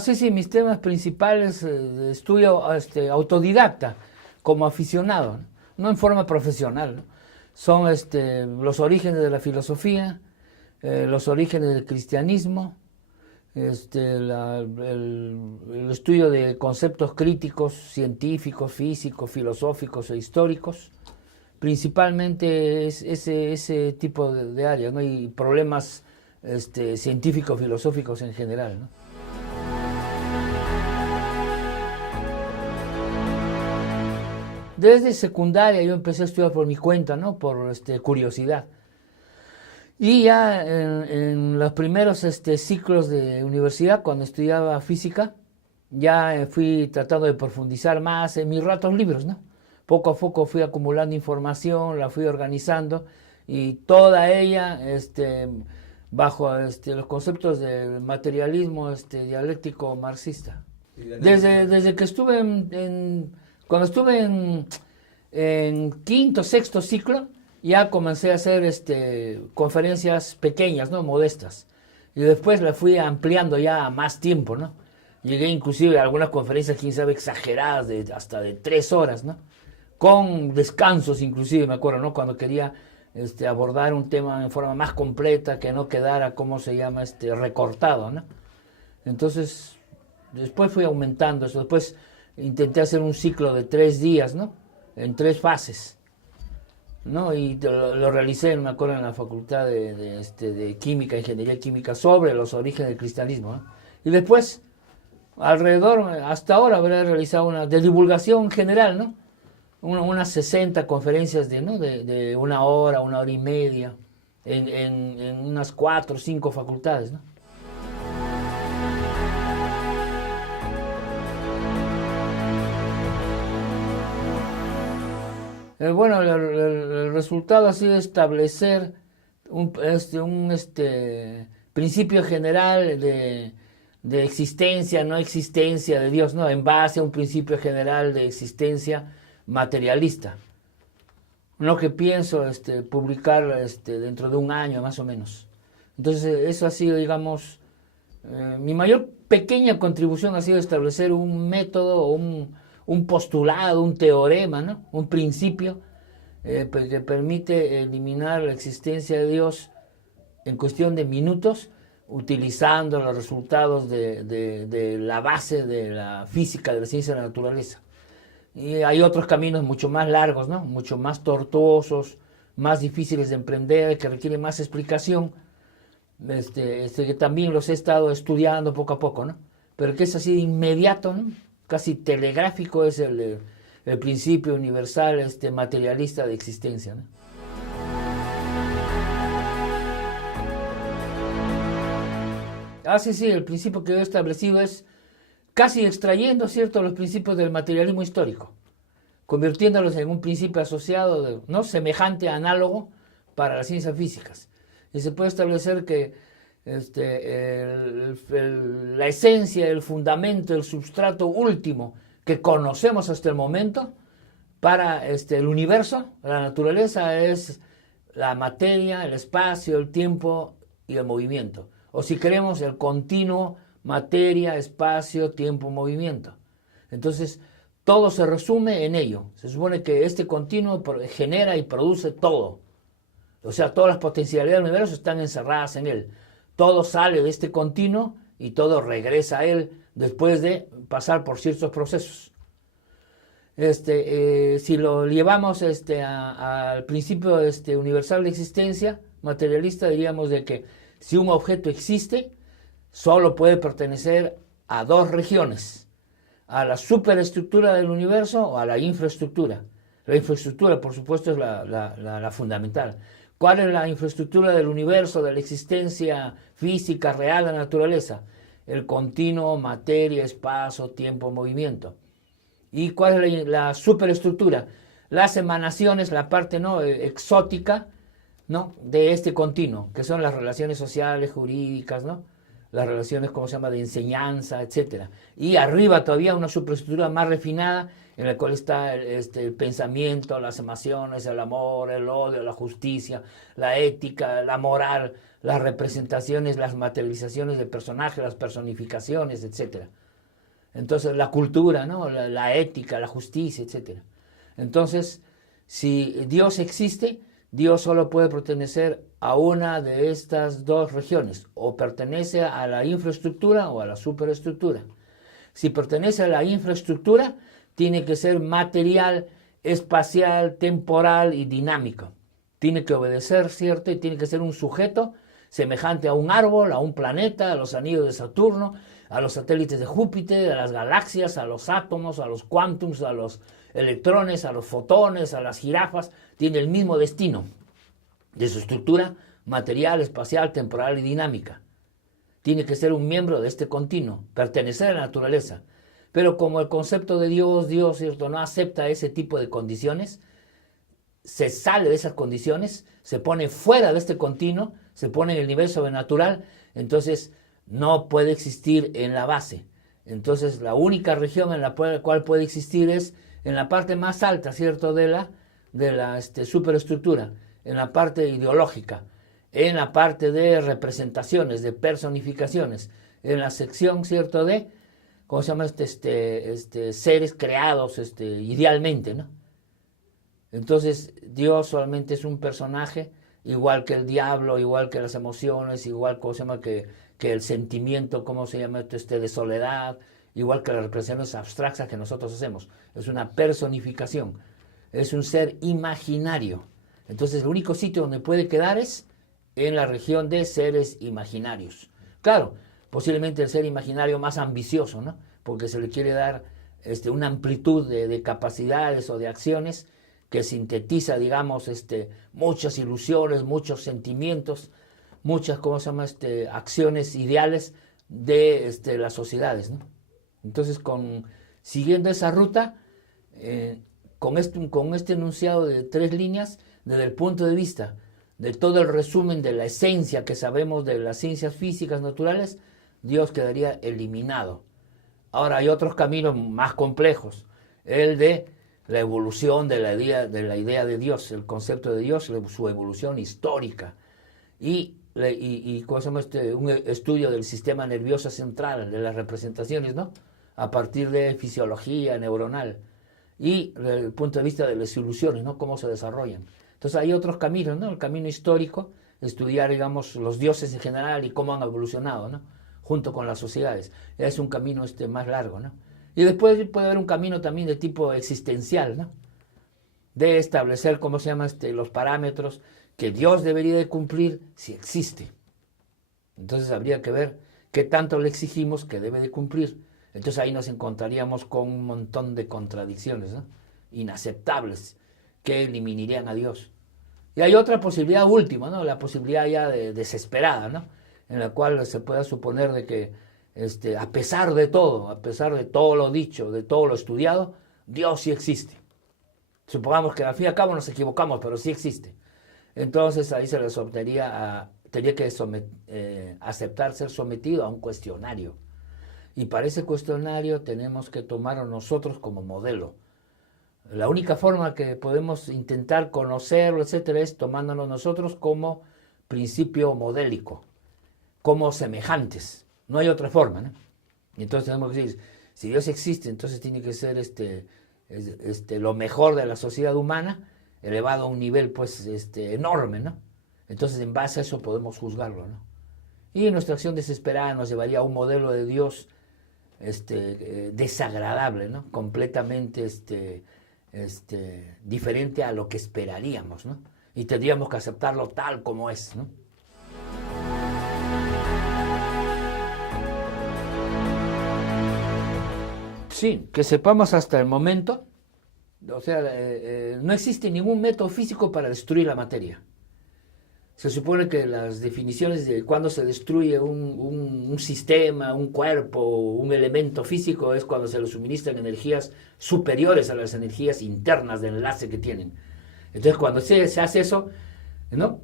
Sí, sí, mis temas principales de estudio autodidacta, como aficionado, no en forma profesional, ¿no? Son los orígenes de la filosofía, los orígenes del cristianismo, el estudio de conceptos críticos, científicos, físicos, filosóficos e históricos. Principalmente es ese tipo de áreas, ¿no? Y problemas científicos, filosóficos en general, ¿no? Desde secundaria yo empecé a estudiar por mi cuenta, ¿no? Por curiosidad. Y ya en los primeros ciclos de universidad, cuando estudiaba física, ya fui tratando de profundizar más en mis ratos libres, ¿no? Poco a poco fui acumulando información, la fui organizando y toda ella bajo los conceptos del materialismo dialéctico marxista. Desde que estuve cuando estuve en quinto, sexto ciclo, ya comencé a hacer conferencias pequeñas, ¿no? Modestas. Y después la fui ampliando ya a más tiempo, ¿no? Llegué inclusive a algunas conferencias, quién sabe, exageradas, hasta de 3 horas, ¿no? Con descansos inclusive, me acuerdo, ¿no? Cuando quería abordar un tema en forma más completa, que no quedara, ¿cómo se llama?, recortado, ¿no? Entonces, después fui aumentando eso. Después intenté hacer un ciclo de 3 días, ¿no? En 3 fases, ¿no? Y lo realicé, me acuerdo, en la Facultad de Química, Ingeniería Química, sobre los orígenes del cristianismo, ¿no? Y después, alrededor, hasta ahora habré realizado una de divulgación general, ¿no? Unas 60 conferencias de 1 hora, 1 hora y media, en unas 4 o 5 facultades, ¿no? Bueno, el resultado ha sido establecer un principio general de existencia, no existencia de Dios, ¿no? En base a un principio general de existencia materialista. Lo que pienso publicar dentro de un año más o menos. Entonces eso ha sido, digamos, mi mayor pequeña contribución ha sido establecer un método, un postulado, un teorema, ¿no? Un principio que permite eliminar la existencia de Dios en cuestión de minutos, utilizando los resultados de la base de la física, de la ciencia de la naturaleza. Y hay otros caminos mucho más largos, ¿no? Mucho más tortuosos, más difíciles de emprender, que requieren más explicación, que también los he estado estudiando poco a poco, ¿no? Pero que es así de inmediato, ¿no? Casi telegráfico, es el principio universal materialista de existencia, ¿no? Sí, sí, el principio que yo he establecido es casi extrayendo, ¿cierto?, los principios del materialismo histórico, convirtiéndolos en un principio asociado, ¿no?, semejante, análogo para las ciencias físicas. Y se puede establecer que la esencia, el fundamento, el substrato último que conocemos hasta el momento para el universo, la naturaleza, es la materia, el espacio, el tiempo y el movimiento. O si queremos, el continuo materia, espacio, tiempo, movimiento. Entonces, todo se resume en ello. Se supone que este continuo genera y produce todo. O sea, todas las potencialidades del universo están encerradas en él. Todo sale de este continuo y todo regresa a él después de pasar por ciertos procesos. Si lo llevamos al principio universal de existencia materialista, diríamos de que si un objeto existe, solo puede pertenecer a 2 regiones: a la superestructura del universo o a la infraestructura. La infraestructura, por supuesto, es la fundamental. ¿Cuál es la infraestructura del universo, de la existencia física real de la naturaleza? El continuo materia, espacio, tiempo, movimiento. ¿Y cuál es la superestructura? Las emanaciones, la parte, ¿no?, exótica, ¿no?, de este continuo, que son las relaciones sociales, jurídicas, ¿no?, las relaciones, ¿cómo se llama?, de enseñanza, etc. Y arriba todavía una superestructura más refinada, en el cual está el pensamiento, las emociones, el amor, el odio, la justicia, la ética, la moral, las representaciones, las materializaciones de personajes, las personificaciones, etc. Entonces, la cultura, ¿no? La ética, la justicia, etc. Entonces, si Dios existe, Dios solo puede pertenecer a una de estas dos regiones, o pertenece a la infraestructura o a la superestructura. Si pertenece a la infraestructura, tiene que ser material, espacial, temporal y dinámico. Tiene que obedecer, ¿cierto? Y tiene que ser un sujeto semejante a un árbol, a un planeta, a los anillos de Saturno, a los satélites de Júpiter, a las galaxias, a los átomos, a los quantums, a los electrones, a los fotones, a las jirafas. Tiene el mismo destino de su estructura material, espacial, temporal y dinámica. Tiene que ser un miembro de este continuo, pertenecer a la naturaleza. Pero como el concepto de Dios, ¿cierto?, no acepta ese tipo de condiciones, se sale de esas condiciones, se pone fuera de este continuo, se pone en el nivel sobrenatural, entonces no puede existir en la base. Entonces la única región en la cual puede existir es en la parte más alta, ¿cierto?, de la superestructura, en la parte ideológica, en la parte de representaciones, de personificaciones, en la sección, ¿cierto?, de, ¿cómo se llama? Seres creados idealmente, ¿no? Entonces Dios solamente es un personaje, igual que el diablo, igual que las emociones, igual, ¿cómo se llama?, que el sentimiento, ¿cómo se llama?, de soledad, igual que las representaciones abstractas que nosotros hacemos. Es una personificación, es un ser imaginario. Entonces el único sitio donde puede quedar es en la región de seres imaginarios. Claro, posiblemente el ser imaginario más ambicioso, ¿no?, porque se le quiere dar una amplitud de capacidades o de acciones que sintetiza, digamos, muchas ilusiones, muchos sentimientos, muchas, ¿cómo se llama?, acciones ideales de las sociedades, ¿no? Entonces, siguiendo esa ruta, con este enunciado de 3 líneas, desde el punto de vista de todo el resumen de la esencia que sabemos de las ciencias físicas naturales, Dios quedaría eliminado. Ahora hay otros caminos más complejos, el de la evolución de la idea de Dios, el concepto de Dios, su evolución histórica, y ¿cómo se llama? Un estudio del sistema nervioso central, de las representaciones, ¿no?, a partir de fisiología neuronal, y desde el punto de vista de las ilusiones, ¿no?, cómo se desarrollan. Entonces hay otros caminos, ¿no? El camino histórico, estudiar, digamos, los dioses en general y cómo han evolucionado, ¿no?, junto con las sociedades. Es un camino más largo, ¿no? Y después puede haber un camino también de tipo existencial, ¿no?, de establecer, ¿cómo se llama?, los parámetros que Dios debería de cumplir si existe. Entonces habría que ver qué tanto le exigimos que debe de cumplir. Entonces ahí nos encontraríamos con un montón de contradicciones, ¿no?, inaceptables, que eliminarían a Dios. Y hay otra posibilidad última, ¿no?, la posibilidad ya desesperada, ¿no?, en la cual se pueda suponer de que a pesar de todo lo dicho, de todo lo estudiado, Dios sí existe. Supongamos que al fin y al cabo nos equivocamos, pero sí existe. Entonces ahí se les tendría que aceptar ser sometido a un cuestionario. Y para ese cuestionario tenemos que tomarlo nosotros como modelo. La única forma que podemos intentar conocerlo, etcétera, es tomándonos nosotros como principio modélico, como semejantes. No hay otra forma, ¿no? Y entonces tenemos que decir, si Dios existe, entonces tiene que ser lo mejor de la sociedad humana, elevado a un nivel pues enorme, ¿no? Entonces en base a eso podemos juzgarlo, ¿no? Y nuestra acción desesperada nos llevaría a un modelo de Dios desagradable, ¿no?, completamente diferente a lo que esperaríamos, ¿no? Y tendríamos que aceptarlo tal como es, ¿no? Sí, que sepamos hasta el momento, o sea, no existe ningún método físico para destruir la materia. Se supone que las definiciones de cuando se destruye un sistema, un cuerpo, un elemento físico, es cuando se le suministran energías superiores a las energías internas de enlace que tienen. Entonces, cuando se hace eso, ¿no?,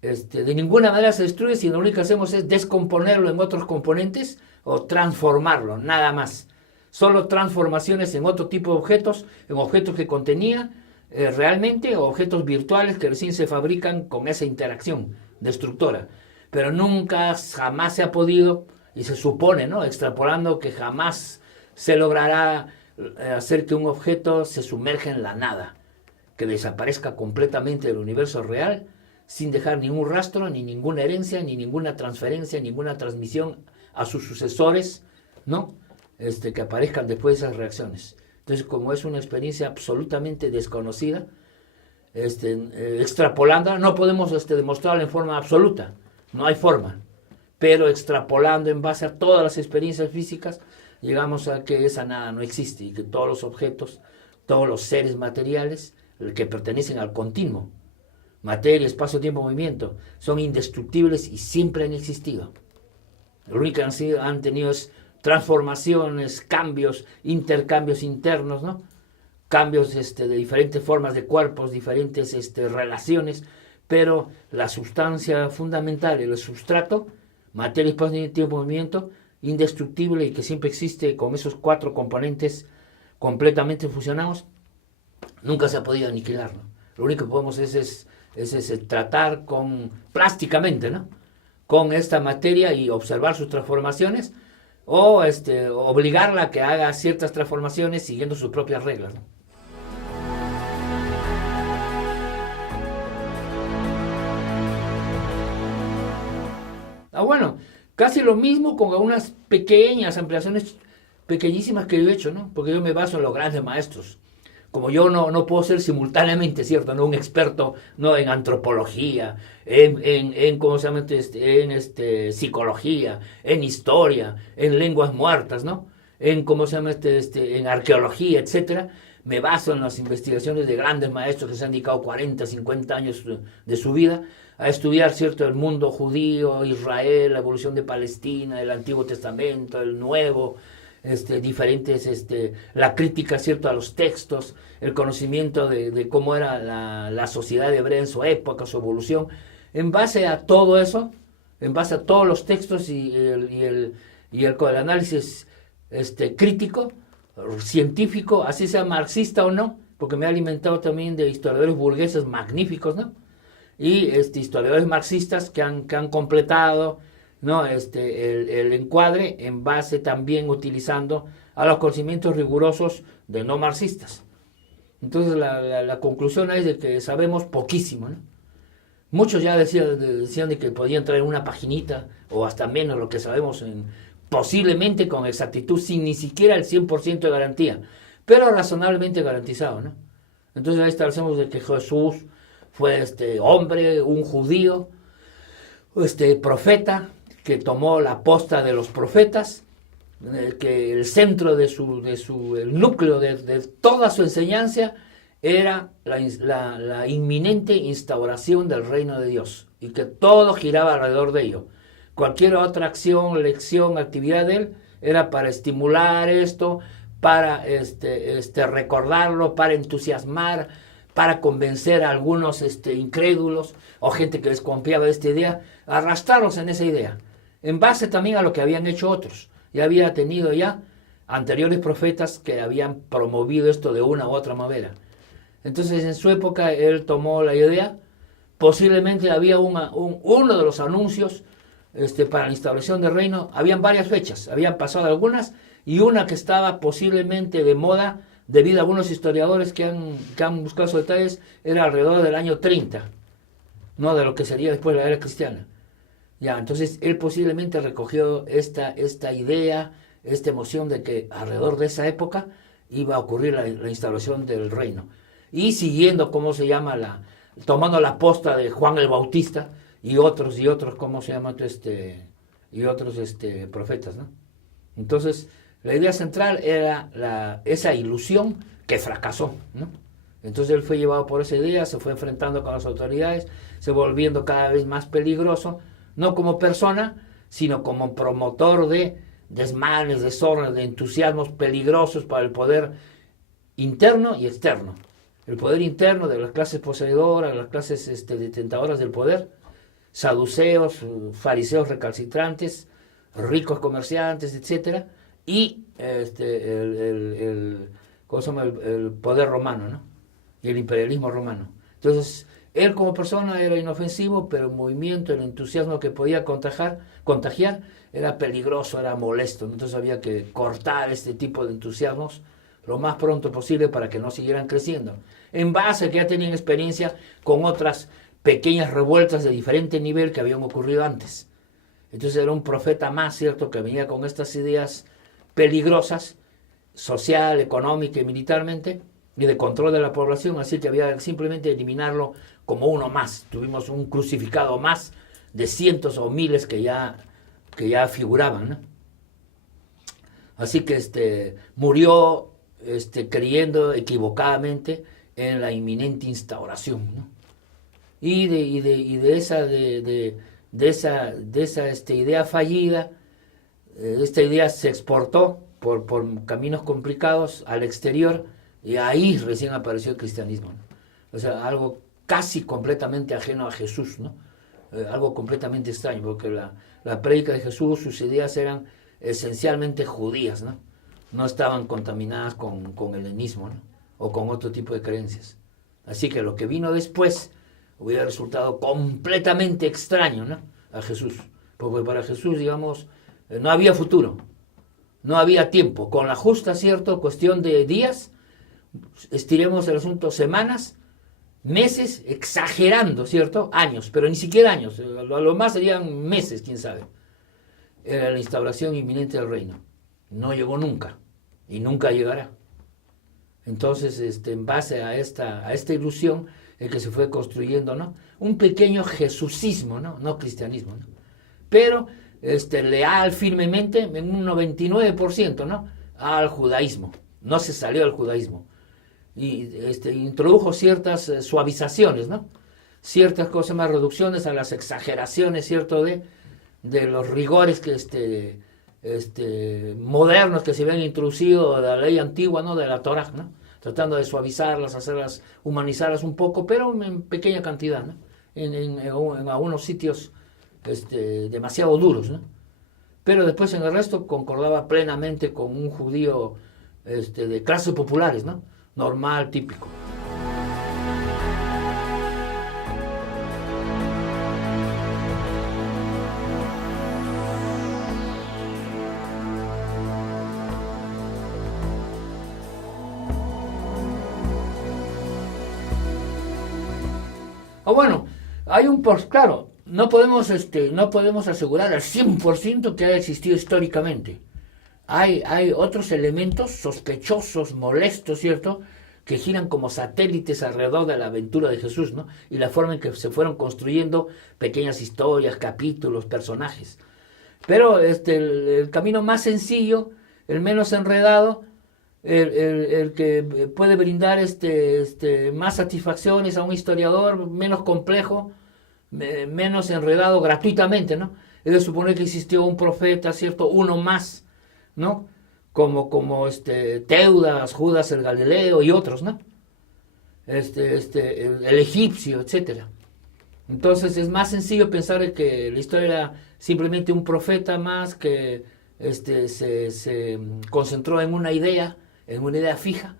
de ninguna manera se destruye, sino lo único que hacemos es descomponerlo en otros componentes o transformarlo, nada más. solo transformaciones en otro tipo de objetos, en objetos que contenía realmente, o objetos virtuales que recién se fabrican con esa interacción destructora. Pero nunca, jamás se ha podido, y se supone, ¿no?, extrapolando, que jamás se logrará hacer que un objeto se sumerja en la nada, que desaparezca completamente del universo real, sin dejar ningún rastro, ni ninguna herencia, ni ninguna transferencia, ninguna transmisión a sus sucesores, ¿no?, que aparezcan después de esas reacciones. Entonces, como es una experiencia absolutamente desconocida, extrapolando, no podemos demostrarla en forma absoluta, no hay forma, pero extrapolando en base a todas las experiencias físicas, llegamos a que esa nada no existe y que todos los objetos, todos los seres materiales que pertenecen al continuo, materia, espacio, tiempo, movimiento, son indestructibles y siempre han existido. Lo único que han tenido es transformaciones, cambios, intercambios internos, ¿no?, cambios de diferentes formas de cuerpos, diferentes relaciones, pero la sustancia fundamental, el sustrato, materia, espacio, tiempo, movimiento, indestructible y que siempre existe con esos 4 componentes completamente fusionados, nunca se ha podido aniquilar, ¿no? Lo único que podemos es tratar plásticamente, ¿no?, con esta materia y observar sus transformaciones, o obligarla a que haga ciertas transformaciones siguiendo sus propias reglas, ¿no? Bueno, casi lo mismo con algunas pequeñas ampliaciones pequeñísimas que yo he hecho, ¿no? Porque yo me baso en los grandes maestros. Como yo no puedo ser simultáneamente, ¿cierto?, ¿no?, un experto, ¿no?, en antropología, ¿cómo se llama?, en psicología, en historia, en lenguas muertas, ¿no?, ¿cómo se llama?, en arqueología, etcétera. Me baso en las investigaciones de grandes maestros que se han dedicado 40, 50 años de su vida a estudiar, ¿cierto?, el mundo judío, Israel, la evolución de Palestina, el Antiguo Testamento, el Nuevo, la crítica, ¿cierto?, a los textos, el conocimiento de cómo era la sociedad hebrea en su época, su evolución. En base a todo eso, en base a todos los textos y el análisis crítico, científico, así sea marxista o no, porque me he alimentado también de historiadores burgueses magníficos, ¿no?, y historiadores marxistas que han completado, ¿no?, el encuadre en base también utilizando a los conocimientos rigurosos de no marxistas. Entonces la conclusión es de que sabemos poquísimo, ¿no? Muchos ya decían de que podían traer una paginita o hasta menos lo que sabemos, posiblemente con exactitud, sin ni siquiera el 100% de garantía, pero razonablemente garantizado, ¿no? Entonces ahí establecemos de que Jesús fue hombre, un judío, profeta, que tomó la posta de los profetas, que el centro el núcleo de toda su enseñanza era la inminente instauración del reino de Dios, y que todo giraba alrededor de ello. Cualquier otra acción, lección, actividad de él era para estimular esto, para recordarlo, para entusiasmar, para convencer a algunos incrédulos o gente que desconfiaba de esta idea, arrastrarlos en esa idea, en base también a lo que habían hecho otros. Ya había tenido anteriores profetas que habían promovido esto de una u otra manera. Entonces, en su época, él tomó la idea. Posiblemente había uno de los anuncios para la instauración del reino. Habían varias fechas, habían pasado algunas, y una que estaba posiblemente de moda, debido a algunos historiadores que han buscado esos detalles, era alrededor del año 30, no de lo que sería después de la era cristiana. Entonces él posiblemente recogió esta idea, esta emoción de que alrededor de esa época iba a ocurrir la instauración del reino. Y siguiendo, tomando la posta de Juan el Bautista y otros, ¿cómo se llama? Y otros profetas, ¿no? Entonces, la idea central era esa ilusión que fracasó, ¿no? Entonces él fue llevado por esa idea, se fue enfrentando con las autoridades, se volviendo cada vez más peligroso, no como persona, sino como promotor de desmanes, desórdenes, de entusiasmos peligrosos para el poder interno y externo. El poder interno de las clases poseedoras, las clases detentadoras del poder, saduceos, fariseos recalcitrantes, ricos comerciantes, etcétera, y ¿cómo se llama? El poder romano, ¿no? Y el imperialismo romano. Entonces, él como persona era inofensivo, pero el movimiento, el entusiasmo que podía contagiar era peligroso, era molesto. Entonces había que cortar este tipo de entusiasmos lo más pronto posible para que no siguieran creciendo. En base a que ya tenían experiencia con otras pequeñas revueltas de diferente nivel que habían ocurrido antes. Entonces era un profeta más, ¿cierto?, que venía con estas ideas peligrosas, social, económica y militarmente, y de control de la población, así que había simplemente eliminarlo como uno más. Tuvimos un crucificado más de cientos o miles que ya figuraban, ¿no? Así que murió creyendo equivocadamente en la inminente instauración, ¿no? Y de esa idea fallida, esta idea se exportó por caminos complicados al exterior, y ahí recién apareció el cristianismo, ¿no? O sea, algo casi completamente ajeno a Jesús, ¿no? Algo completamente extraño, porque la prédica de Jesús, sus ideas eran esencialmente judías, ¿no? No estaban contaminadas con helenismo, ¿no? O con otro tipo de creencias. Así que lo que vino después hubiera resultado completamente extraño, ¿no?, a Jesús. Porque para Jesús, digamos, no había futuro, no había tiempo. Con la justa, ¿cierto?, cuestión de días, estiremos el asunto semanas, meses, exagerando, ¿cierto?, años, pero ni siquiera años, a lo más serían meses, quién sabe. Era la instauración inminente del reino. No llegó nunca, y nunca llegará. Entonces, en base a esta ilusión, el que se fue construyendo, ¿no?, un pequeño jesucismo, no cristianismo, ¿no?, pero leal firmemente en un 99%, ¿no?, al judaísmo. No se salió del judaísmo. Y introdujo ciertas suavizaciones, ¿no?, ciertas cosas más, reducciones a las exageraciones, ¿cierto?, de los rigores que modernos que se habían introducido de la ley antigua, ¿no?, de la Torá, ¿no?, tratando de suavizarlas, hacerlas, humanizarlas un poco, pero en pequeña cantidad, ¿no?, en algunos sitios demasiado duros, ¿no? Pero después en el resto concordaba plenamente con un judío de clases populares, ¿no?, normal, típico. Bueno, claro, no podemos asegurar al 100% que haya existido históricamente. Hay otros elementos sospechosos, molestos, ¿cierto?, que giran como satélites alrededor de la aventura de Jesús, ¿no?, y la forma en que se fueron construyendo pequeñas historias, capítulos, personajes. Pero el camino más sencillo, el menos enredado, el que puede brindar más satisfacciones a un historiador, menos complejo, menos enredado gratuitamente, ¿no?, es de suponer que existió un profeta, ¿cierto?, uno más, ¿no?, como Teudas, Judas el Galileo y otros, ¿no?, el egipcio, etcétera. Entonces es más sencillo pensar que la historia era simplemente un profeta más que se concentró en una idea fija,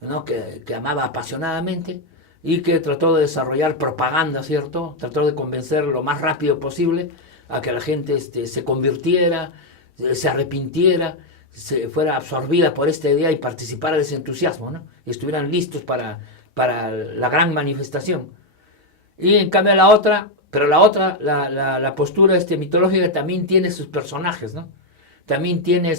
¿no?, que amaba apasionadamente y que trató de desarrollar propaganda, ¿cierto?, trató de convencer lo más rápido posible a que la gente se convirtiera, se arrepintiera, se fuera absorbida por esta idea y participara de ese entusiasmo, ¿no?, y estuvieran listos para la gran manifestación. Y en cambio la postura mitológica también tiene sus personajes, ¿no? También tiene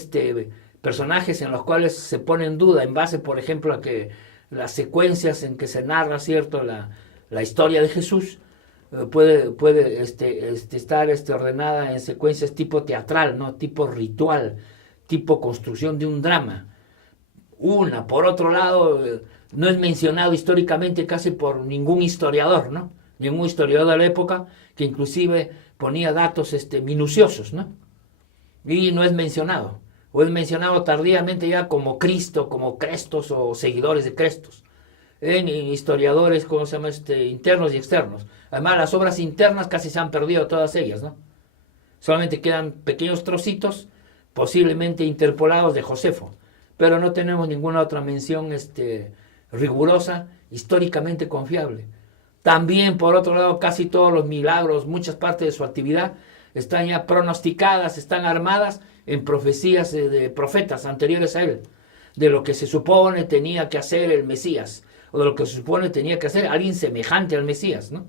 personajes en los cuales se pone en duda, en base, por ejemplo, a que las secuencias en que se narra, ¿cierto?, la historia de Jesús, puede estar ordenada en secuencias tipo teatral, ¿no?, tipo ritual, tipo construcción de un drama. Por otro lado, no es mencionado históricamente casi por ningún historiador, ¿no?, ningún historiador de la época, que inclusive ponía datos minuciosos, ¿no?, y no es mencionado, o es mencionado tardíamente ya como Cristo, como Crestos o seguidores de Crestos, en historiadores, ¿cómo se llama?, internos y externos. Además, las obras internas casi se han perdido todas ellas, ¿no? Solamente quedan pequeños trocitos, posiblemente interpolados de Josefo, pero no tenemos ninguna otra mención rigurosa, históricamente confiable. También, por otro lado, casi todos los milagros, muchas partes de su actividad están ya pronosticadas, están armadas en profecías de profetas anteriores a él, de lo que se supone tenía que hacer el Mesías, o de lo que se supone tenía que hacer alguien semejante al Mesías, ¿no?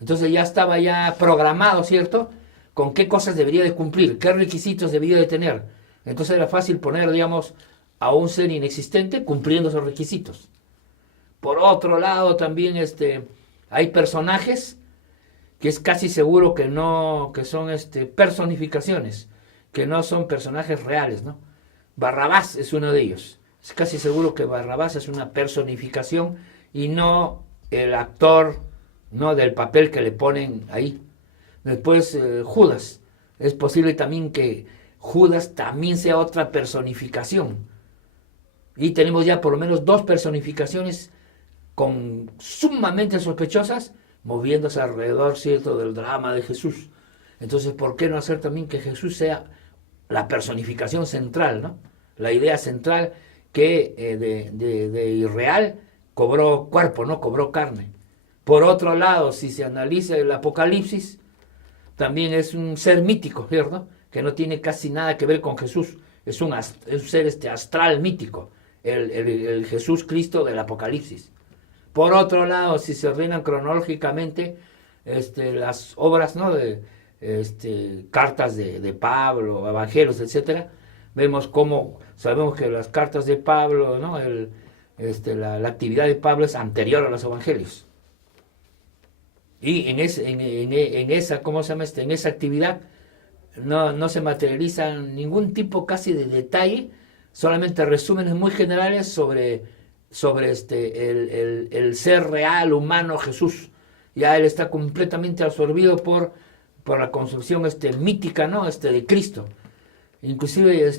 Entonces ya estaba ya programado, ¿cierto?, con qué cosas debería de cumplir, qué requisitos debería de tener. Entonces era fácil poner, digamos, a un ser inexistente cumpliendo esos requisitos. Por otro lado, también hay personajes que es casi seguro que no, que son personificaciones, que no son personajes reales, ¿no? Barrabás es uno de ellos. Es casi seguro que Barrabás es una personificación y no el actor, no del papel que le ponen ahí. Después Judas. Es posible también que Judas también sea otra personificación. Y tenemos ya por lo menos dos personificaciones sumamente sospechosas, moviéndose alrededor, ¿cierto?, del drama de Jesús. Entonces, ¿por qué no hacer también que Jesús sea la personificación central, ¿no? La idea central que de irreal cobró cuerpo, ¿no? Cobró carne. Por otro lado, si se analiza el Apocalipsis, también es un ser mítico, ¿cierto?, que no tiene casi nada que ver con Jesús. Es un ser astral mítico, el Jesús Cristo del Apocalipsis. Por otro lado, si se ordenan cronológicamente las obras, ¿no?, de cartas de Pablo, evangelios, etcétera, sabemos que las cartas de Pablo, ¿no?, la actividad de Pablo es anterior a los evangelios. Y en esa, ¿cómo se llama? En esa actividad no se materializa ningún tipo casi de detalle, solamente resúmenes muy generales sobre el ser real, humano Jesús. Ya él está completamente absorbido por la concepción mítica, ¿no?, de Cristo. Inclusive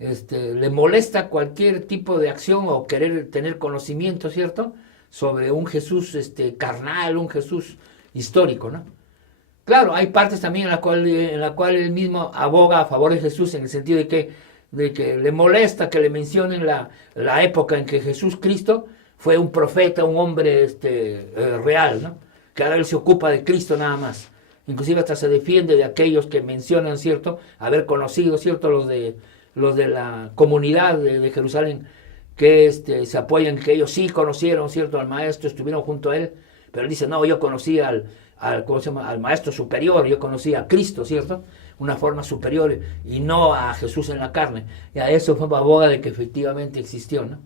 le molesta cualquier tipo de acción o querer tener conocimiento, ¿cierto?, sobre un Jesús carnal, un Jesús histórico, ¿no? Claro, hay partes también en la cual él mismo aboga a favor de Jesús, en el sentido de que le molesta que le mencionen la época en que Jesús Cristo fue un profeta, un hombre real, ¿no?, que ahora él se ocupa de Cristo nada más. Inclusive hasta se defiende de aquellos que mencionan, ¿cierto?, haber conocido, ¿cierto?, los de la comunidad de Jerusalén, que se apoyan que ellos sí conocieron, ¿cierto?, al maestro, estuvieron junto a él, pero él dice, no, yo conocí al maestro superior, yo conocí a Cristo, ¿cierto?, una forma superior, y no a Jesús en la carne. Y a eso fue aboga de que efectivamente existió, ¿no?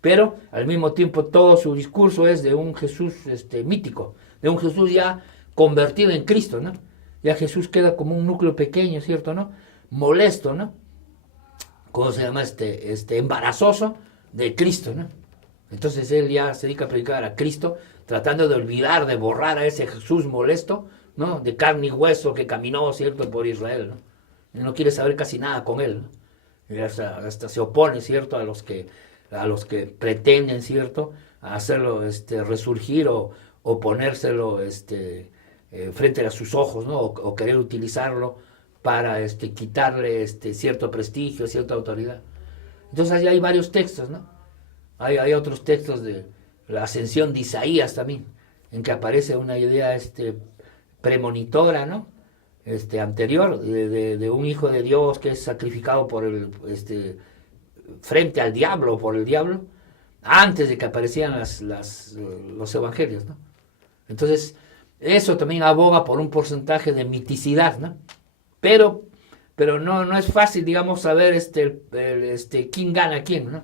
Pero al mismo tiempo todo su discurso es de un Jesús mítico, de un Jesús ya convertido en Cristo, ¿no? Ya Jesús queda como un núcleo pequeño, ¿cierto?, ¿no?, molesto, ¿no?, ¿cómo se llama? Embarazoso de Cristo, ¿no? Entonces él ya se dedica a predicar a Cristo, tratando de olvidar, de borrar a ese Jesús molesto, ¿no?, de carne y hueso que caminó, ¿cierto?, por Israel, ¿no? Él no quiere saber casi nada con él, ¿no? Y hasta se opone, ¿cierto?, a los que pretenden, ¿cierto?, a hacerlo resurgir o ponérselo frente a sus ojos, ¿no?, o querer utilizarlo para quitarle cierto prestigio, cierta autoridad. Entonces ahí hay varios textos, ¿no? Hay otros textos de la ascensión de Isaías también, en que aparece una idea premonitora, ¿no?, anterior, de un hijo de Dios que es sacrificado frente al diablo, por el diablo, antes de que aparecieran los evangelios, ¿no? Entonces, eso también aboga por un porcentaje de miticidad, ¿no? Pero no es fácil, digamos, saber quién gana a quién, ¿no?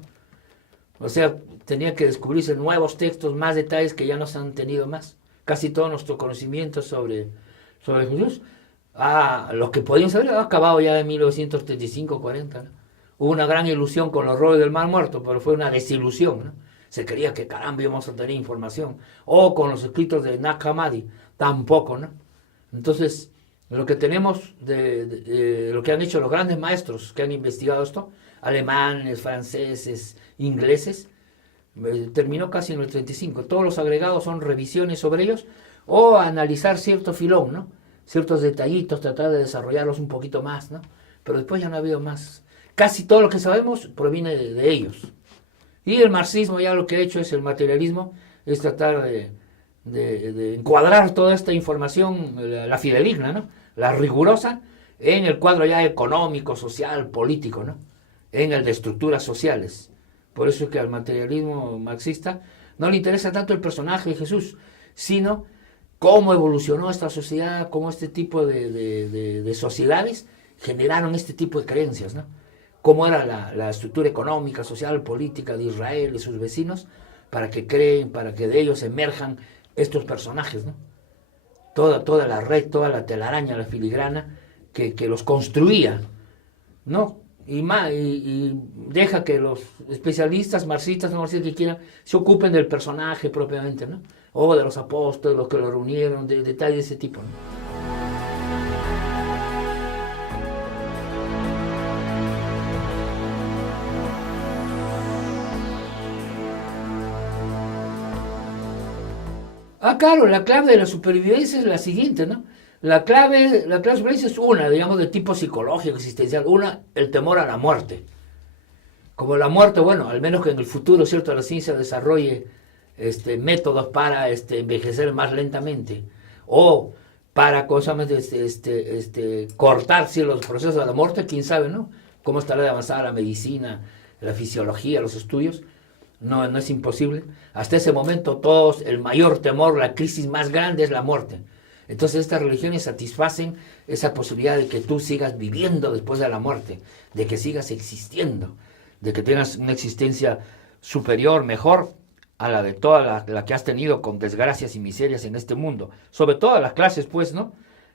O sea, tenía que descubrirse nuevos textos, más detalles que ya no se han tenido más. Casi todo nuestro conocimiento sobre Jesús, lo que podíamos saber, ha acabado ya en 1935-40, ¿no? Hubo una gran ilusión con los roles del Mar Muerto, pero fue una desilusión, ¿no? Se creía que caramba íbamos a tener información. O con los escritos de Nag Hammadi, tampoco, ¿no? Entonces, lo que tenemos lo que han hecho los grandes maestros que han investigado esto, alemanes, franceses, ingleses, terminó casi en el 35. Todos los agregados son revisiones sobre ellos o analizar cierto filón, ¿no?, ciertos detallitos, tratar de desarrollarlos un poquito más, ¿no?, pero después ya no ha habido más. Casi todo lo que sabemos proviene de ellos. Y el marxismo ya lo que ha hecho es el materialismo, es tratar de encuadrar toda esta información, la fidedigna, ¿no? La rigurosa, en el cuadro ya económico, social, político, ¿no? En el de estructuras sociales. Por eso es que al materialismo marxista no le interesa tanto el personaje de Jesús, sino cómo evolucionó esta sociedad, cómo este tipo de sociedades generaron este tipo de creencias, ¿no? Cómo era la estructura económica, social, política de Israel y sus vecinos, para que creen, para que de ellos emerjan estos personajes, ¿no? Toda la red, toda la telaraña, la filigrana que los construía, ¿no? Y deja que los especialistas, marxistas, no marxistas que quieran, se ocupen del personaje propiamente, ¿no? O de los apóstoles, los que lo reunieron, de detalles de ese tipo, ¿no? Claro, la clave de la supervivencia es la siguiente, ¿no? La clave de la supervivencia es una, digamos, de tipo psicológico, existencial. Una, el temor a la muerte. Como la muerte, bueno, al menos que en el futuro, ¿cierto?, la ciencia desarrolle métodos para envejecer más lentamente. O para cortar los procesos de la muerte, quién sabe, ¿no? Cómo estará de avanzada la medicina, la fisiología, los estudios. No es imposible. Hasta ese momento todos, el mayor temor, la crisis más grande es la muerte. Entonces estas religiones satisfacen esa posibilidad de que tú sigas viviendo después de la muerte, de que sigas existiendo, de que tengas una existencia superior, mejor a la de toda la que has tenido con desgracias y miserias en este mundo. Sobre todo las clases, pues, ¿no?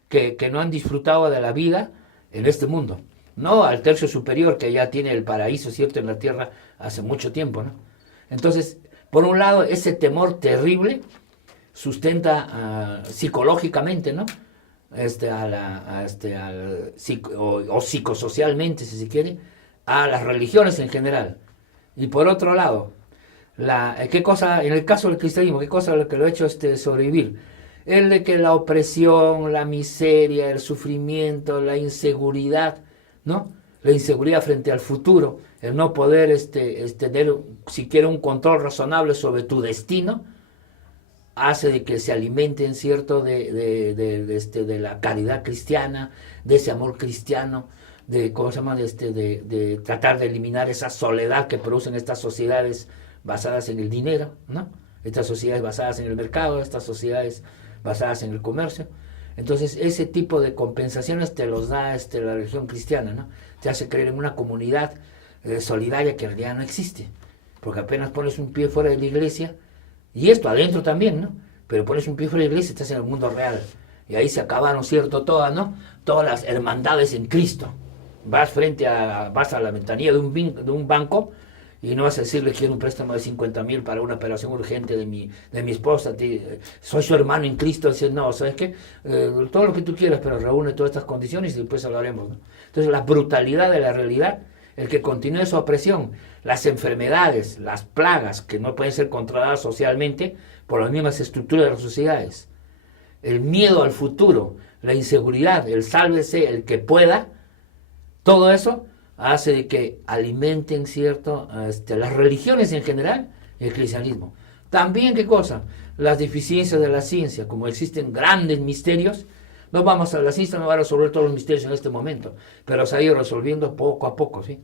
Que no han disfrutado de la vida en este mundo. No al tercio superior que ya tiene el paraíso, ¿cierto?, en la tierra hace mucho tiempo, ¿no? Entonces, por un lado, ese temor terrible sustenta psicológicamente, ¿no? O psicosocialmente, si se quiere, a las religiones en general. Y por otro lado, ¿qué cosa, en el caso del cristianismo, qué cosa lo que lo ha hecho sobrevivir? El de que la opresión, la miseria, el sufrimiento, la inseguridad, ¿no? La inseguridad frente al futuro, el no poder tener siquiera un control razonable sobre tu destino, hace de que se alimenten, ¿cierto?, de la caridad cristiana, de ese amor cristiano, ¿cómo se llama?, de tratar de eliminar esa soledad que producen estas sociedades basadas en el dinero, ¿no? Estas sociedades basadas en el mercado, estas sociedades basadas en el comercio. Entonces, ese tipo de compensaciones te los da la religión cristiana, ¿no? Te hace creer en una comunidad solidaria que en realidad no existe, porque apenas pones un pie fuera de la iglesia, y esto adentro también, ¿no? Pero pones un pie fuera de la iglesia y estás en el mundo real, y ahí se acabaron, ¿cierto?, todas, ¿no? Todas las hermandades en Cristo. Vas a la ventanilla de un banco y no vas a decirle quiero un préstamo de 50,000 para una operación urgente de mi esposa, soy su hermano en Cristo. Dices, no, ¿sabes qué? Todo lo que tú quieras, pero reúne todas estas condiciones y después hablaremos, ¿no? Entonces la brutalidad de la realidad, el que continúe su opresión, las enfermedades, las plagas que no pueden ser controladas socialmente por las mismas estructuras de las sociedades, el miedo al futuro, la inseguridad, el sálvese el que pueda, todo eso hace de que alimenten, ¿cierto?, las religiones en general y el cristianismo. También, ¿qué cosa? Las deficiencias de la ciencia, como existen grandes misterios, la ciencia no va a resolver todos los misterios en este momento, pero se ha ido resolviendo poco a poco, ¿sí?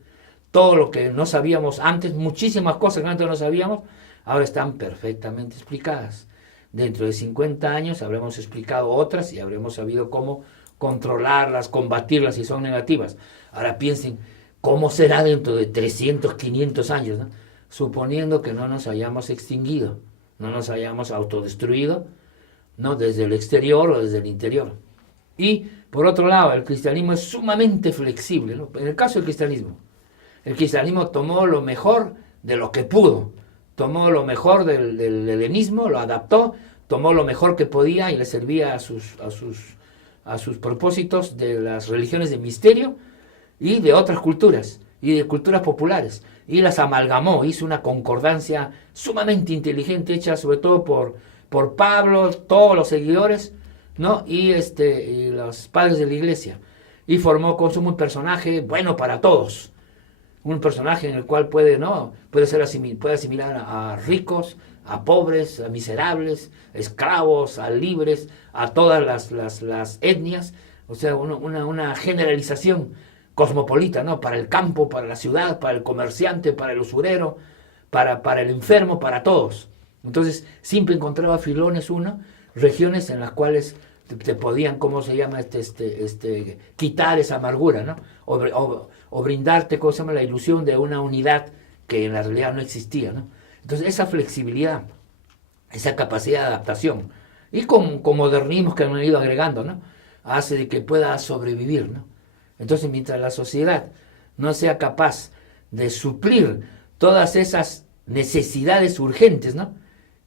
Todo lo que no sabíamos antes, muchísimas cosas que antes no sabíamos, ahora están perfectamente explicadas. Dentro de 50 años habremos explicado otras y habremos sabido cómo controlarlas, combatirlas si son negativas. Ahora piensen, ¿cómo será dentro de 300, 500 años, ¿no? Suponiendo que no nos hayamos extinguido, no nos hayamos autodestruido, ¿no?, desde el exterior o desde el interior. Y, por otro lado, el cristianismo es sumamente flexible, ¿no? En el caso del cristianismo, el cristianismo tomó lo mejor de lo que pudo, tomó lo mejor del helenismo, lo adaptó, tomó lo mejor que podía y le servía a sus propósitos de las religiones de misterio y de otras culturas, y de culturas populares, y las amalgamó, hizo una concordancia sumamente inteligente, hecha sobre todo por Pablo, todos los seguidores, ¿no?, y los padres de la iglesia. y formó como un personaje bueno para todos, un personaje en el cual puede, ¿no? puede asimilar a ricos, a pobres, a miserables, esclavos, a libres, a todas las etnias, o sea, una generalización cosmopolita, ¿no? Para el campo, para la ciudad, para el comerciante, para el usurero, para el enfermo, para todos. Entonces, siempre encontraba filones uno, regiones en las cuales te podían, ¿cómo se llama? Quitar esa amargura, ¿no? O brindarte, ¿cómo se llama? La ilusión de una unidad que en la realidad no existía, ¿no? Entonces, esa flexibilidad, esa capacidad de adaptación, y con modernismos que han ido agregando, ¿no? Hace de que pueda sobrevivir, ¿no? Entonces, mientras la sociedad no sea capaz de suplir todas esas necesidades urgentes, ¿no?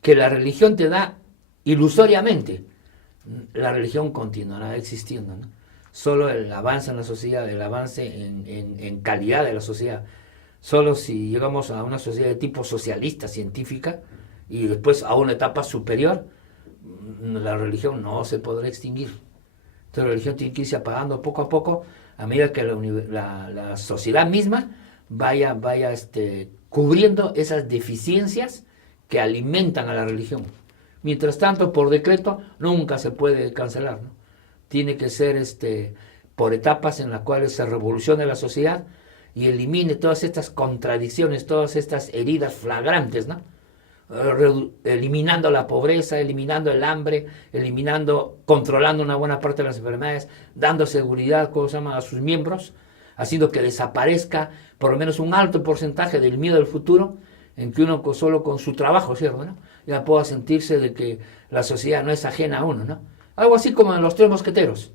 Que la religión te da ilusoriamente, la religión continuará existiendo, ¿no? Solo el avance en la sociedad, el avance en calidad de la sociedad, solo si llegamos a una sociedad de tipo socialista, científica, y después a una etapa superior, la religión no se podrá extinguir. Entonces la religión tiene que irse apagando poco a poco a medida que la sociedad misma vaya cubriendo esas deficiencias que alimentan a la religión. Mientras tanto, por decreto, nunca se puede cancelar, ¿no? Tiene que ser por etapas en las cuales se revolucione la sociedad y elimine todas estas contradicciones, todas estas heridas flagrantes, ¿no? Eliminando la pobreza, eliminando el hambre, controlando una buena parte de las enfermedades, dando seguridad, ¿cómo se llama?, a sus miembros, haciendo que desaparezca por lo menos un alto porcentaje del miedo del futuro, en que uno solo con su trabajo, ¿cierto?, ¿no?, ya pueda sentirse de que la sociedad no es ajena a uno, ¿no? Algo así como en los Tres Mosqueteros,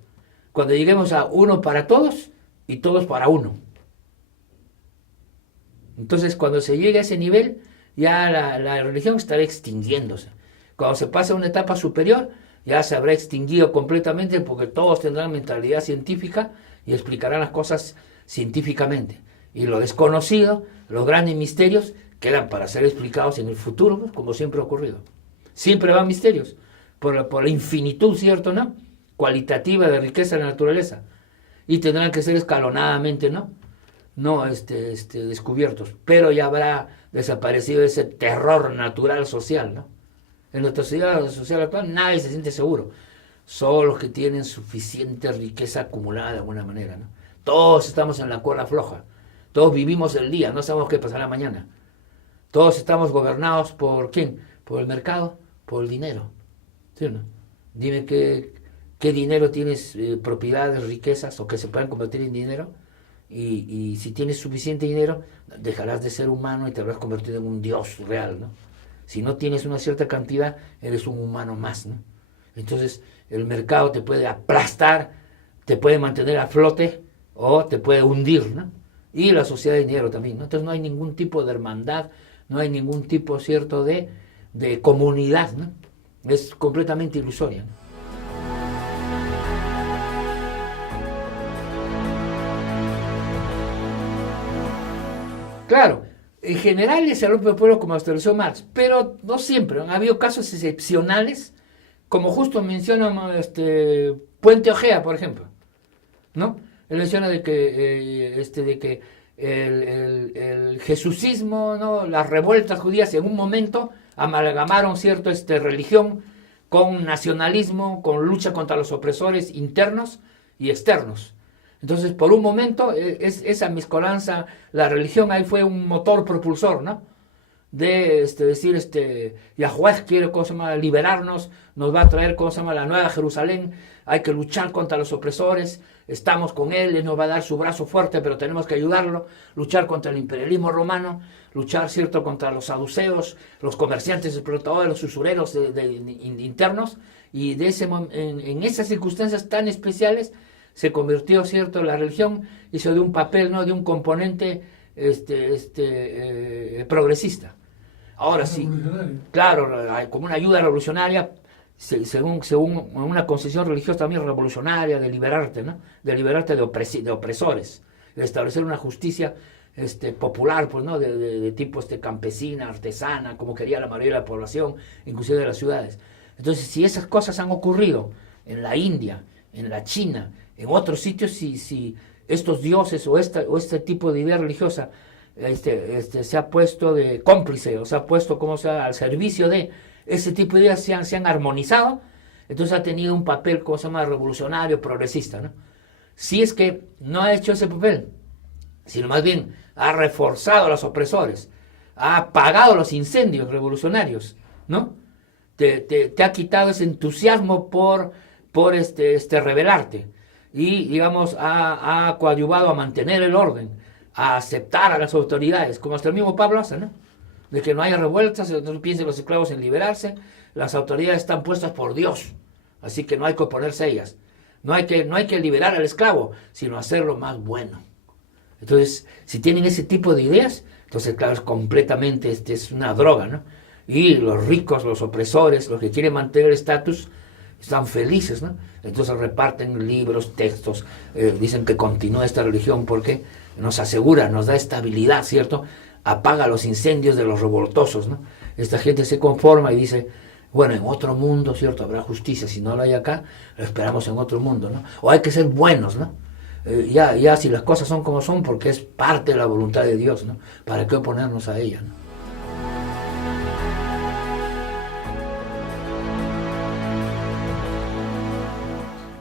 cuando lleguemos a uno para todos y todos para uno. Entonces, cuando se llegue a ese nivel, ya la religión estará extinguiéndose. Cuando se pase a una etapa superior, ya se habrá extinguido completamente porque todos tendrán mentalidad científica y explicarán las cosas científicamente. Y lo desconocido, los grandes misterios, quedan para ser explicados en el futuro, pues, como siempre ha ocurrido. Siempre van misterios, por la infinitud, ¿cierto?, ¿no?, cualitativa de riqueza de la naturaleza. Y tendrán que ser escalonadamente, ¿no?, descubiertos. Pero ya habrá desaparecido ese terror natural social, ¿no? En nuestra sociedad social actual nadie se siente seguro. Solo los que tienen suficiente riqueza acumulada de alguna manera, ¿no? Todos estamos en la cuerda floja. Todos vivimos el día, no sabemos qué pasará mañana. Todos estamos gobernados ¿por quién? Por el mercado, por el dinero. ¿Sí o no? Dime qué dinero tienes, propiedades, riquezas, o que se puedan convertir en dinero. Y si tienes suficiente dinero, dejarás de ser humano y te habrás convertido en un dios real, ¿no? Si no tienes una cierta cantidad, eres un humano más, ¿no? Entonces, el mercado te puede aplastar, te puede mantener a flote o te puede hundir, ¿no? Y la sociedad de dinero también, ¿no? Entonces no hay ningún tipo de hermandad, no hay ningún tipo, ¿cierto?, de comunidad, ¿no? Es completamente ilusoria, ¿no? Claro, en general es el propio pueblo como estableció Marx, pero no siempre. Han habido casos excepcionales, como justo menciona Puente Ojea, por ejemplo, ¿no? Él menciona de que el jesucismo, ¿no?, las revueltas judías en un momento amalgamaron, ¿cierto?, religión con nacionalismo, con lucha contra los opresores internos y externos. Entonces, por un momento, esa mezcolanza, la religión ahí fue un motor propulsor, ¿no? De decir, Yahweh quiere, ¿cómo se llama?, liberarnos, nos va a traer, ¿cómo se llama?, la nueva Jerusalén, hay que luchar contra los opresores, estamos con él nos va a dar su brazo fuerte, pero tenemos que ayudarlo, luchar contra el imperialismo romano, luchar, ¿cierto?, contra los saduceos, los comerciantes explotadores, los usureros internos, y en esas circunstancias tan especiales, se convirtió, ¿cierto?, la religión hizo de un papel, ¿no?, de un componente progresista. Ahora sí, claro, como una ayuda revolucionaria, según una concepción religiosa también revolucionaria, de liberarte, ¿no?, de liberarte de opresores, de establecer una justicia popular, pues, ¿no?, de tipo campesina, artesana, como quería la mayoría de la población, inclusive de las ciudades. Entonces, si esas cosas han ocurrido en la India, en la China, En otros sitios, si estos dioses o este tipo de idea religiosa se ha puesto de cómplice, o se ha puesto como sea al servicio de ese tipo de ideas, se han armonizado, entonces ha tenido un papel, como se llama, revolucionario, progresista, ¿no? Si es que no ha hecho ese papel, sino más bien ha reforzado a los opresores, ha apagado los incendios revolucionarios, ¿no? Te ha quitado ese entusiasmo por rebelarte y, digamos, ha coadyuvado a mantener el orden, a aceptar a las autoridades, como hasta el mismo Pablo hace, ¿no? De que no haya revueltas, no piensen los esclavos en liberarse, las autoridades están puestas por Dios, así que no hay que oponerse a ellas. No hay que liberar al esclavo, sino hacerlo más bueno. Entonces, si tienen ese tipo de ideas, entonces, claro, es completamente, es una droga, ¿no? Y los ricos, los opresores, los que quieren mantener el estatus, están felices, ¿no? Entonces reparten libros, textos, dicen que continúa esta religión porque nos asegura, nos da estabilidad, ¿cierto? Apaga los incendios de los revoltosos, ¿no? Esta gente se conforma y dice, bueno, en otro mundo, ¿cierto? Habrá justicia, si no lo hay acá, lo esperamos en otro mundo, ¿no? O hay que ser buenos, ¿no? Ya si las cosas son como son, porque es parte de la voluntad de Dios, ¿no? ¿Para qué oponernos a ella, ¿no?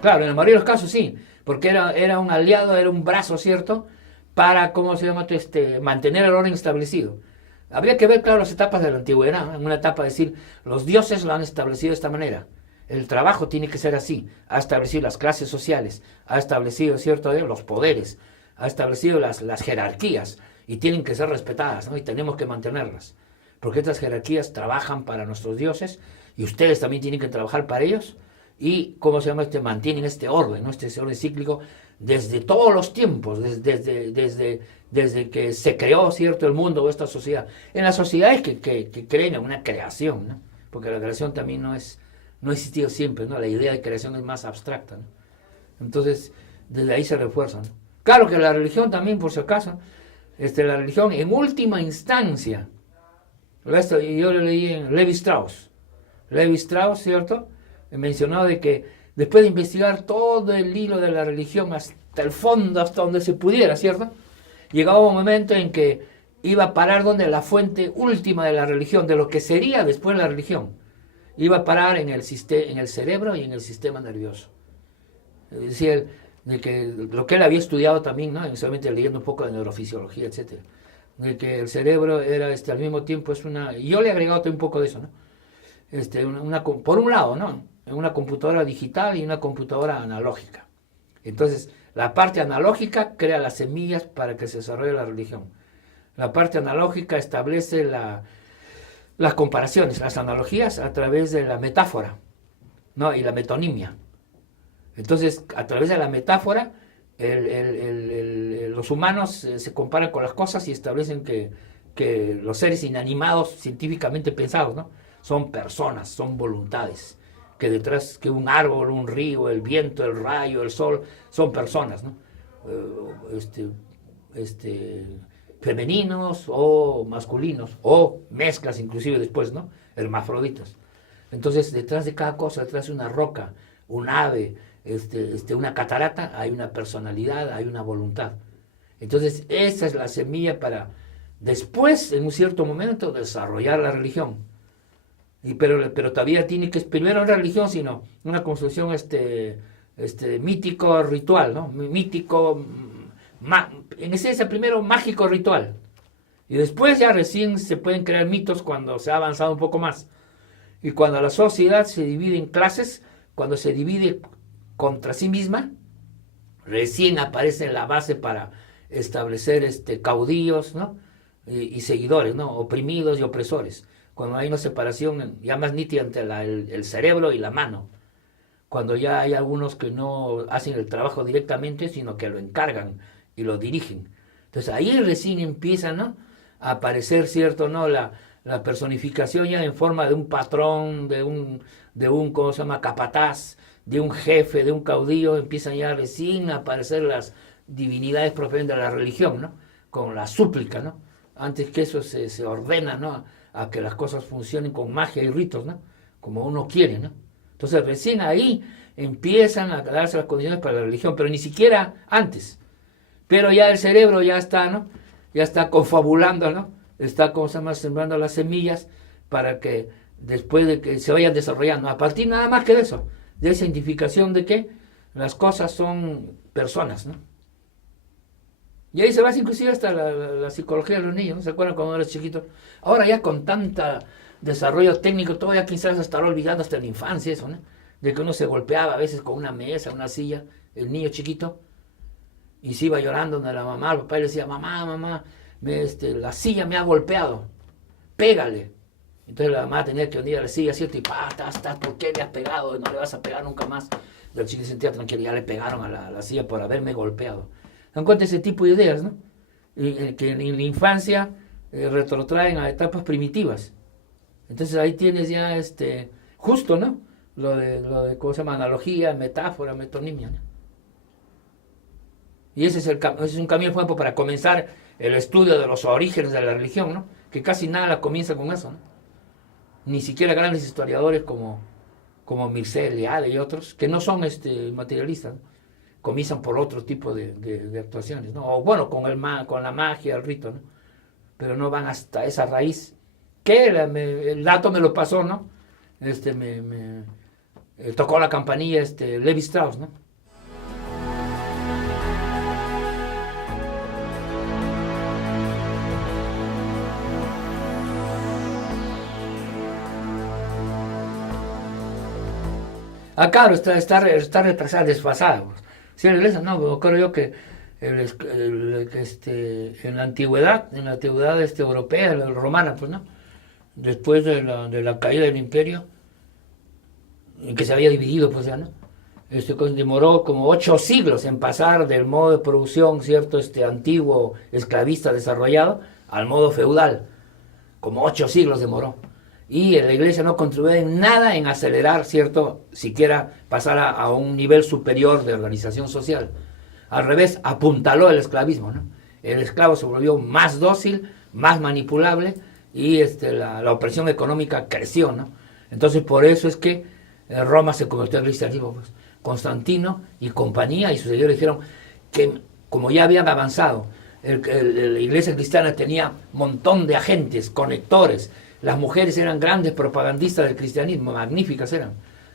Claro, en la mayoría de los casos sí, porque era un aliado, era un brazo, ¿cierto? Para, ¿cómo se llama? Mantener el orden establecido. Habría que ver, claro, las etapas de la antigüedad, ¿no? En una etapa decir, los dioses lo han establecido de esta manera. El trabajo tiene que ser así. Ha establecido las clases sociales, ha establecido, ¿cierto?, los poderes, ha establecido las jerarquías y tienen que ser respetadas, ¿no? Y tenemos que mantenerlas. Porque estas jerarquías trabajan para nuestros dioses y ustedes también tienen que trabajar para ellos y, ¿cómo se llama? Mantienen este orden, ¿no? Este orden cíclico desde todos los tiempos, desde que se creó, ¿cierto?, el mundo o esta sociedad. En las sociedades que creen en una creación, ¿no? Porque la creación también no ha existido siempre, ¿no? La idea de creación es más abstracta, ¿no? Entonces, desde ahí se refuerza, ¿no? Claro que la religión también, por si acaso, la religión en última instancia, yo lo leí en Levi Strauss, ¿cierto?, mencionado de que después de investigar todo el hilo de la religión hasta el fondo, hasta donde se pudiera, ¿cierto?, llegaba un momento en que iba a parar donde la fuente última de la religión, de lo que sería después la religión, iba a parar en el cerebro y en el sistema nervioso. Es decir, de que lo que él había estudiado también, ¿no?, solamente leyendo un poco de neurofisiología, etcétera, de que el cerebro era al mismo tiempo y yo le he agregado un poco de eso, ¿no? Por un lado, ¿no?, una computadora digital y una computadora analógica. Entonces, la parte analógica crea las semillas para que se desarrolle la religión. La parte analógica establece las comparaciones, las analogías a través de la metáfora, ¿no?, y la metonimia. Entonces, a través de la metáfora, los humanos se comparan con las cosas y establecen que los seres inanimados, científicamente pensados, ¿no?, son personas, son voluntades, que un árbol, un río, el viento, el rayo, el sol, son personas, ¿no? Femeninos o masculinos, o mezclas inclusive después, ¿no?, hermafroditas. Entonces, detrás de cada cosa, detrás de una roca, un ave, una catarata, hay una personalidad, hay una voluntad. Entonces, esa es la semilla para después, en un cierto momento, desarrollar la religión. Pero todavía tiene que, primero una religión, sino una construcción mítico ritual, ¿no? Mítico, en esencia primero mágico ritual. Y después ya recién se pueden crear mitos cuando se ha avanzado un poco más. Y cuando la sociedad se divide en clases, cuando se divide contra sí misma, recién aparece la base para establecer caudillos, ¿no?, y seguidores, ¿no?, oprimidos y opresores. Cuando hay una separación ya más nítida entre el cerebro y la mano, cuando ya hay algunos que no hacen el trabajo directamente, sino que lo encargan y lo dirigen. Entonces ahí recién empieza, ¿no?, a aparecer, ¿cierto?, ¿no?, la personificación ya en forma de un patrón, de un ¿cómo se llama?, capataz, de un jefe, de un caudillo. Empiezan ya recién a aparecer las divinidades propias de la religión, ¿no?, con la súplica, ¿no? Antes que eso se ordena, ¿no?, a que las cosas funcionen con magia y ritos, ¿no?, como uno quiere, ¿no? Entonces recién ahí empiezan a darse las condiciones para la religión, pero ni siquiera antes. Pero ya el cerebro ya está, ¿no? Ya está confabulando, ¿no? Está, como se llama, sembrando las semillas para que después de que se vayan desarrollando, a partir nada más que de eso, de esa identificación de que las cosas son personas, ¿no? Y ahí se basa inclusive hasta la psicología de los niños, ¿no? ¿Se acuerdan cuando eres chiquito? Ahora ya con tanta desarrollo técnico, todavía quizás se estará olvidando hasta la infancia eso, ¿no? De que uno se golpeaba a veces con una mesa, una silla, el niño chiquito, y se iba llorando donde la mamá, el papá le decía, mamá, la silla me ha golpeado, pégale. Entonces la mamá tenía que unir a la silla, ¿cierto? Y ¿por qué le has pegado? No le vas a pegar nunca más. Y el chico sentía tranquilo, ya le pegaron a la silla por haberme golpeado. Dan cuenta ese tipo de ideas, ¿no? Que en la infancia retrotraen a etapas primitivas. Entonces ahí tienes ya justo, ¿no? Lo de ¿cómo se llama? Analogía, metáfora, metonimia, ¿no? Y ese es un camino para comenzar el estudio de los orígenes de la religión, ¿no? Que casi nada comienza con eso, ¿no? Ni siquiera grandes historiadores como Mircea Eliade y otros, que no son materialistas, ¿no? Comienzan por otro tipo de actuaciones, ¿no? O bueno, con la magia, el rito, ¿no? Pero no van hasta esa raíz. Que el dato me lo pasó, ¿no? Tocó la campanilla Levi Strauss, ¿no? Claro, está retrasada, desfasada. Sí, la iglesia, no, creo yo que en la antigüedad europea, la romana, pues, ¿no? Después de la caída del imperio, en que se había dividido, pues ya, ¿no? Demoró como 8 siglos en pasar del modo de producción, ¿cierto? Antiguo, esclavista, desarrollado, al modo feudal. Como 8 siglos demoró. Y la iglesia no contribuyó en nada en acelerar, ¿cierto? Siquiera pasar a un nivel superior de organización social. Al revés, apuntaló el esclavismo, ¿no? El esclavo se volvió más dócil, más manipulable, y la opresión económica creció, ¿no? Entonces por eso es que Roma se convirtió en cristianismo, pues. Constantino y compañía y sus seguidores dijeron que como ya habían avanzado, la iglesia cristiana tenía un montón de agentes, conectores. Las mujeres eran grandes propagandistas del cristianismo, magníficas eran.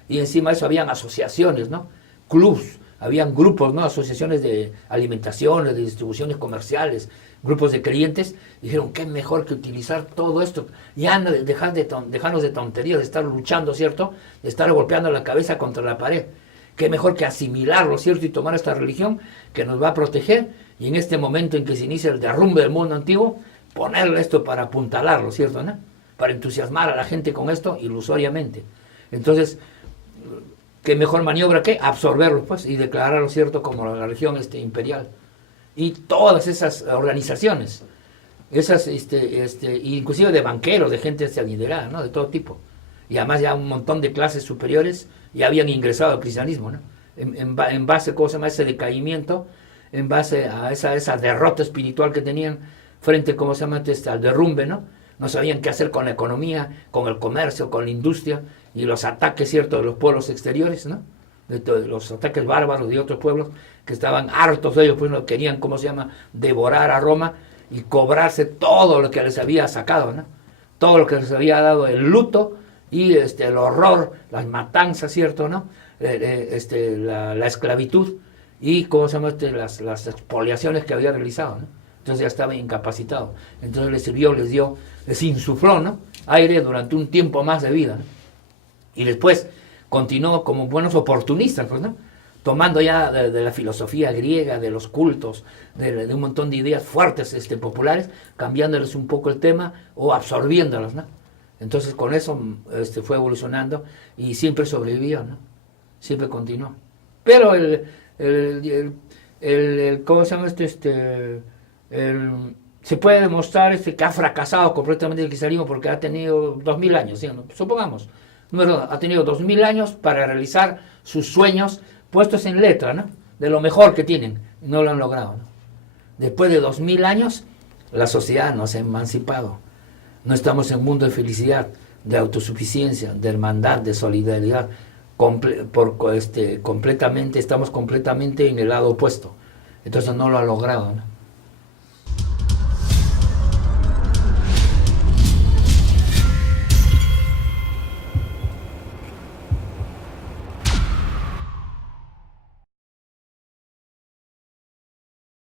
Y encima de eso habían asociaciones, ¿no? Clubs, habían grupos, ¿no? Asociaciones de alimentaciones, de distribuciones comerciales, grupos de creyentes. Dijeron, qué mejor que utilizar todo esto. Ya dejarnos de tonterías, de estar luchando, ¿cierto? De estar golpeando la cabeza contra la pared. Qué mejor que asimilarlo, ¿cierto? Y tomar esta religión que nos va a proteger. Y en este momento en que se inicia el derrumbe del mundo antiguo, ponerle esto para apuntalarlo, ¿cierto? ¿No? Para entusiasmar a la gente con esto ilusoriamente. Entonces, ¿qué mejor maniobra que absorberlo, pues, y declararlo, ¿cierto?, como la religión imperial? Y todas esas organizaciones, inclusive de banqueros, de gente adinerada, ¿no?, de todo tipo. Y además ya un montón de clases superiores ya habían ingresado al cristianismo, ¿no? En base, ¿cómo se llama?, ese decaimiento, en base a esa derrota espiritual que tenían frente, ¿cómo se llama?, al derrumbe, ¿no? No sabían qué hacer con la economía, con el comercio, con la industria y los ataques, ¿cierto?, de los pueblos exteriores, ¿no? De los ataques bárbaros de otros pueblos que estaban hartos de ellos, pues no querían, ¿cómo se llama?, devorar a Roma y cobrarse todo lo que les había sacado, ¿no? Todo lo que les había dado el luto y el horror, las matanzas, ¿cierto?, ¿no? La esclavitud y, ¿cómo se llama?, las expoliaciones que había realizado, ¿no? Entonces ya estaba incapacitado. Entonces les sirvió, les insufló, ¿no?, aire durante un tiempo más de vida, ¿no? Y después continuó como buenos oportunistas, pues, ¿no?, tomando ya de la filosofía griega, de los cultos, de un montón de ideas fuertes populares, cambiándoles un poco el tema o absorbiéndolas, ¿no? Entonces con eso fue evolucionando y siempre sobrevivió, ¿no? Siempre continuó. Pero ¿cómo se llama se puede demostrar que ha fracasado completamente el cristianismo porque ha tenido 2000 años, ¿sí? Supongamos, ha tenido 2000 años para realizar sus sueños puestos en letra, ¿no?, de lo mejor que tienen, y no lo han logrado, ¿no? Después de 2000 años, la sociedad no se ha emancipado. No estamos en un mundo de felicidad, de autosuficiencia, de hermandad, de solidaridad. completamente, estamos completamente en el lado opuesto. Entonces no lo ha logrado, ¿no?